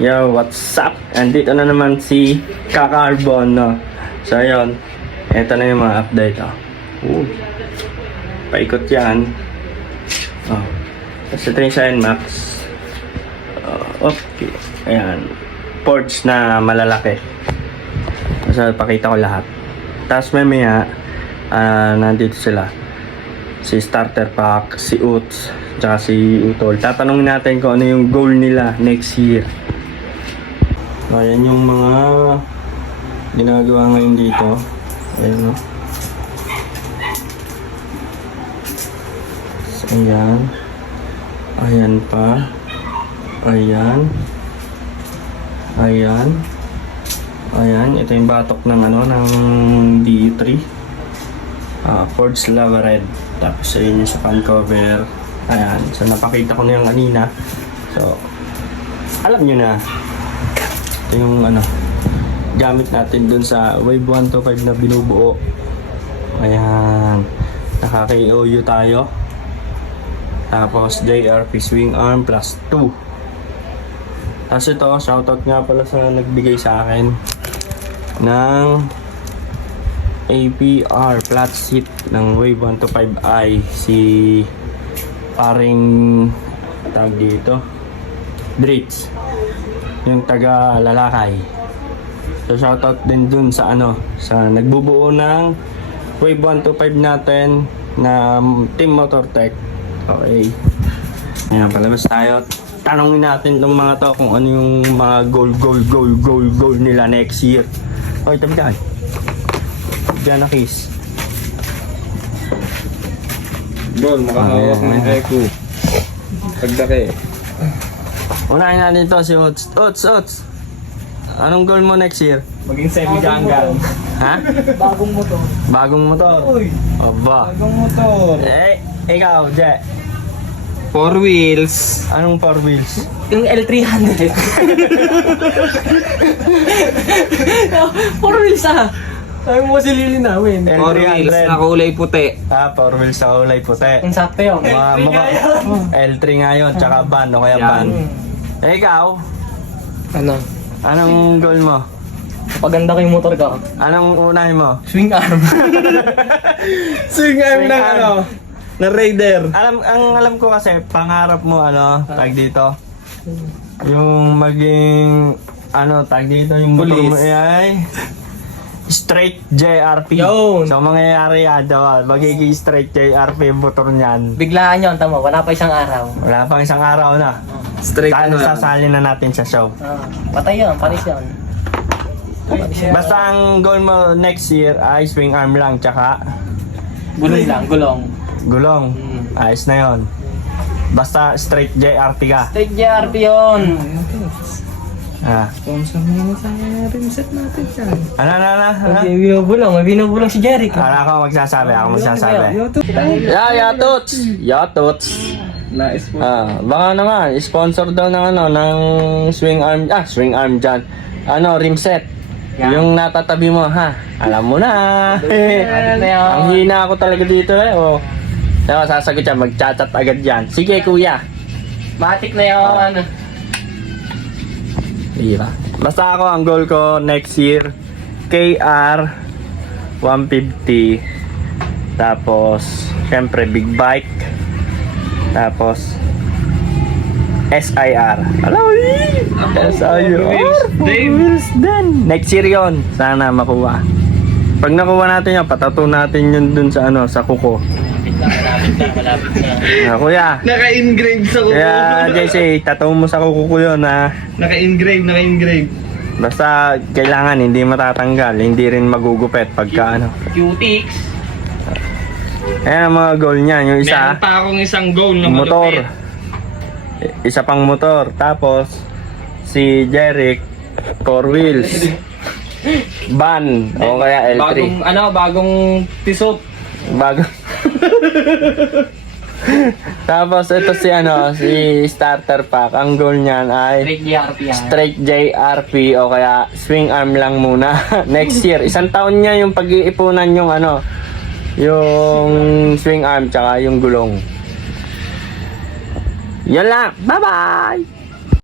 Yo, what's up? Andito na naman si Kakarbon, no? So, ayun. Ito na yung mga update, oh. Paikot yan. Oh. Tapos ito yung Shine Max. Okay. Ayan. Ports na malalaki. So, pakita ko lahat. Tapos mamaya, nandito sila. Si Starter Pack, si Uts, tsaka si Utol. Tatanungin natin kung ano yung goal nila next year. So, ayan yung mga ginagawa ngayon dito. Ayan, no? So, ayan. Ayan pa. Ayan. Ayan. Ayan. Ito yung batok ng ano, ng DE3. Forged Lava Red. Tapos ayun yung sa fan cover. Ayan. So, napakita ko na yung kanina. So, alam nyo na. Ito yung ano, gamit natin dun sa Wave 125 na binubuo. Ayan. Naka-KOU tayo. Tapos JRP swing arm plus 2. Tapos ito, shoutout nga pala sa nagbigay sa akin ng APR flat seat ng Wave 125i, si paring tag dito Dritz, yung taga Lalakay. So shoutout din dun sa ano, sa nagbubuo ng Wave 125 natin na Team Motor Tech. Okay, ayan, palabas tayo. Tanongin natin itong mga to kung ano yung mga goal nila next year. Okay, tabi tayo. Diyan na kiss. Bol, makahawak ng Echo. Pagdaki. Unahin natin ito si Ots. Ots! Anong goal mo next year? Maging semi-jungle. Ha? Bagong motor. Bagong motor? Uy! Aba. Bagong motor. Ikaw, Je. 4 wheels. Anong 4 wheels? Yung L300. 4 wheels ah. Sabi mo kasi lilinawin. 4 wheels na kulay puti. 4 wheels sa kulay puti. Ang sakto yun. L3 ngayon, tsaka van o kaya Yan. van. Ikaw, Ano? anong goal mo? Paganda ko yung motor ko. Anong unahin mo? Swing arm. Swing arm ng arm. ano? Na Raider. Alam ko kasi, pangarap mo, ano, tag dito. Yung maging, ano, tag dito, yung motor mo Police. ay straight JRP. Yun. So, mangyayari yan, diba? Magiging straight JRP yung motor niyan. Biglaan yun, tama. Wala pa isang araw. Wala pang isang araw na. Straight Saan ano. sasali na natin sa show. Patay yun, panis yun. Basta ang goal mo next year ay swing arm lang, tsaka Gulong lang, gulong. gulong. Ayos na yon. Basta straight JRP ka. Straight JRP yun. Sponsor mo sa rimset natin yan. Ano? May binubulong si Jeric. Ako magsasabi. Yatots. Baka naman, sponsor daw ng ano, ng swing arm dyan. Ano, rim set. Yung natatabi mo, ha? Alam mo na. Ang hina ako talaga dito, eh. Oh. So, sasagot siya, magchat-chat agad dyan. Sige, kuya. Matik na yun. Diba? Basta ako, ang goal ko next year, KR 150. Tapos, syempre, big bike. Tapos, SIR. Alam mo yun? SIR. Wheels din. Next year yun. Sana makuha. Pag nakuha natin yun, patato natin yun dun sa ano, sa kuko. Malapit na. Kuya. Naka-engrave sa kuko. Kaya, JC, tattoo mo sa kuko ko yun, ha. Naka-engrave. Basta, kailangan hindi matatanggal. Hindi rin magugupit pagka ano. Cutics. Ayan ang mga goal niyan. Yung isa, Meron pa akong isang goal na motor. malupit. Isa pang motor. Tapos, si Jeric, 4 wheels. Van, o kaya L3. Bagong tisot. Bago. Tapos, ito si ano, si Starter Pack. Ang goal niyan ay Straight JRP yan. straight JRP o kaya swing arm lang muna. Next year. Isang taon niya yung pag-iipunan yung ano, yung swing arm tsaka yung gulong. Yan lang. Bye-bye!